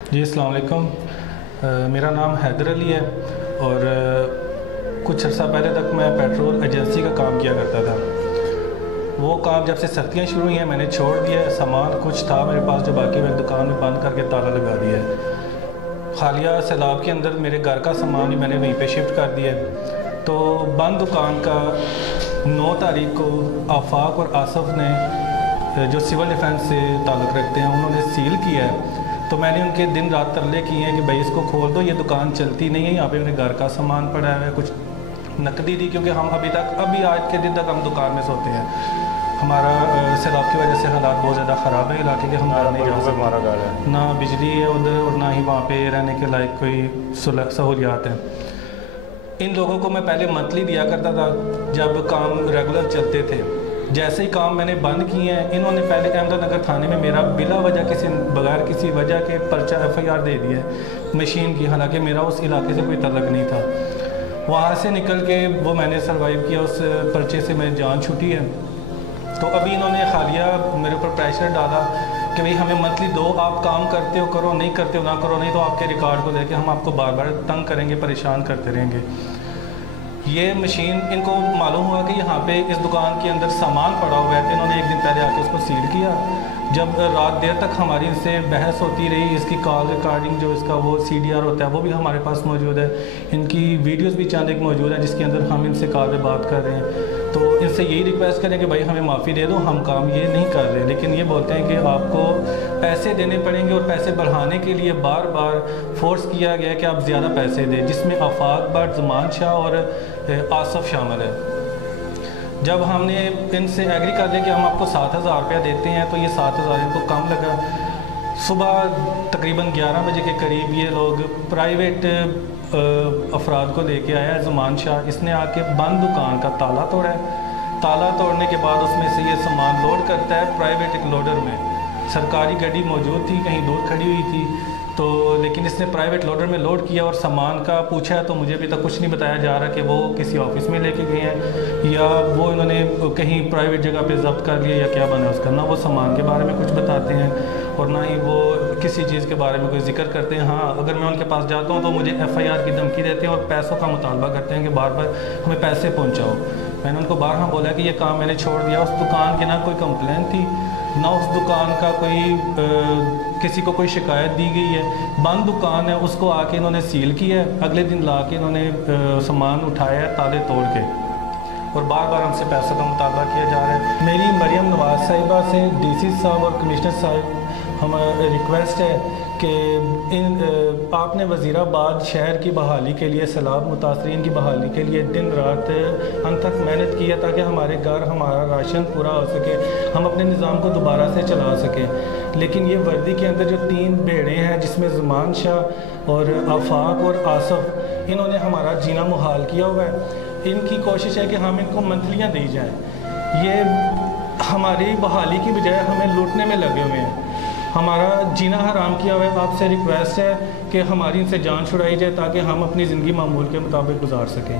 जी अस्सलाम वालेकुम। मेरा नाम हैदर अली है और कुछ अर्सा पहले तक मैं पेट्रोल एजेंसी का काम किया करता था। वो काम जब से सर्दियाँ शुरू हुई हैं मैंने छोड़ दिया। सामान कुछ था मेरे पास जो बाकी मैं दुकान में बंद करके ताला लगा दिया है। हालिया सैलाब के अंदर मेरे घर का सामान भी मैंने वहीं पे शिफ्ट कर दिया है। तो बंद दुकान का 9 तारीख को आफाक और आसफ़ ने जो सिविल डिफेंस से ताल्लुक़ रखते हैं उन्होंने सील किया है। तो मैंने उनके दिन रात तरले किए हैं कि भाई इसको खोल दो, ये दुकान चलती नहीं है, यहाँ पे उन्हें घर का सामान पड़ा है, कुछ नकदी दी, क्योंकि हम अभी आज के दिन तक हम दुकान में सोते हैं। हमारा सैलाब की वजह से हालात बहुत ज़्यादा ख़राब है इलाके के, हम नहीं जा सकते, हमारा घर है ना बिजली है उधर और ना ही वहाँ पे रहने के लायक कोई सहूलियात हैं। इन लोगों को मैं पहले मंथली दिया करता था जब काम रेगुलर चलते थे। जैसे ही काम मैंने बंद किए हैं इन्होंने पहले अहमदनगर थाने में मेरा बिला वजह बगैर किसी वजह के पर्चा FIR दे दिया है मशीन की, हालांकि मेरा उस इलाके से कोई तल्लुक़ नहीं था। वहाँ से निकल के वो मैंने सर्वाइव किया, उस पर्चे से मेरी जान छूटी है। तो अभी इन्होंने हालिया मेरे ऊपर प्रेशर डाला कि भाई हमें मंथली दो, आप काम करते हो करो, नहीं करते हो ना करो, नहीं तो आपके रिकॉर्ड को लेके हम आपको बार बार तंग करेंगे, परेशान करते रहेंगे। ये मशीन इनको मालूम हुआ कि यहाँ पे इस दुकान के अंदर सामान पड़ा हुआ है, तो इन्होंने एक दिन पहले आके उसको सील किया। जब रात देर तक हमारी इनसे बहस होती रही, इसकी कॉल रिकॉर्डिंग जो इसका वो CDR होता है वो भी हमारे पास मौजूद है, इनकी वीडियोस भी चंद एक मौजूद है जिसके अंदर हम इनसे कॉल पे बात कर रहे हैं। तो इनसे यही रिक्वेस्ट करें कि भाई हमें माफ़ी दे दो, हम काम ये नहीं कर रहे, लेकिन ये बोलते हैं कि आपको पैसे देने पड़ेंगे और पैसे बढ़ाने के लिए बार बार फोर्स किया गया कि आप ज़्यादा पैसे दें, जिसमें आफाक भट्ट, ज़मान शाह और आसफ़ शामिल है। जब हमने इनसे एग्री कर लिया कि हम आपको 7,000 रुपया देते हैं, तो ये 7,000 इनको कम लगा। सुबह तकरीबन 11 बजे के करीब ये लोग प्राइवेट अफराद को लेके आया है, ज़मान शाह, इसने आके बंद दुकान का ताला तोड़ा है। ताला तोड़ने के बाद उसमें से ये सामान लोड करता है प्राइवेट एक लोडर में। सरकारी गाड़ी मौजूद थी, कहीं दूर खड़ी हुई थी, तो लेकिन इसने प्राइवेट लोडर में लोड किया और सामान का पूछा है तो मुझे अभी तक कुछ नहीं बताया जा रहा कि वो किसी ऑफिस में लेके गए हैं या वो इन्होंने कहीं प्राइवेट जगह पे जब्त कर लिया या क्या बना उसका। ना वो सामान के बारे में कुछ बताते हैं और ना ही वो किसी चीज़ के बारे में कोई जिक्र करते हैं। हाँ, अगर मैं उनके पास जाता हूँ तो मुझे FIR की धमकी देते हैं और पैसों का मुतालबा करते हैं कि बार बार हमें पैसे पहुँचाओ। मैंने उनको बारहा बोला कि ये काम मैंने छोड़ दिया। उस दुकान की ना कोई कंप्लेंट थी, ना उस दुकान का किसी को कोई शिकायत दी गई है। बंद दुकान है, उसको आके इन्होंने सील किया है। अगले दिन ला के इन्होंने सामान उठाया है ताले तोड़ के और बार बार हमसे पैसों का मुतालबा किया जा रहा है। मेरी मरियम नवाज साहिबा से DC साहब और कमिश्नर साहब हम रिक्वेस्ट है कि आपने वज़ीराबाद शहर की बहाली के लिए, सैलाब मुतासरीन की बहाली के लिए दिन रात अनथक मेहनत की है ताकि हमारे घर हमारा राशन पूरा हो सके, हम अपने निज़ाम को दोबारा से चला सकें। लेकिन ये वर्दी के अंदर जो 3 भेड़ें हैं जिसमें ज़मान शाह और आफाक और आसफ़, इन्होंने हमारा जीना मुहाल किया हुआ है। इनकी कोशिश है कि हम इनको मंथलियाँ दी जाएँ। ये हमारी बहाली की बजाय हमें लूटने में लगे हुए हैं, हमारा जीना हराम किया हुआ है। आपसे रिक्वेस्ट है कि हमारी इनसे जान छुड़ाई जाए ताकि हम अपनी ज़िंदगी मामूल के मुताबिक गुजार सकें।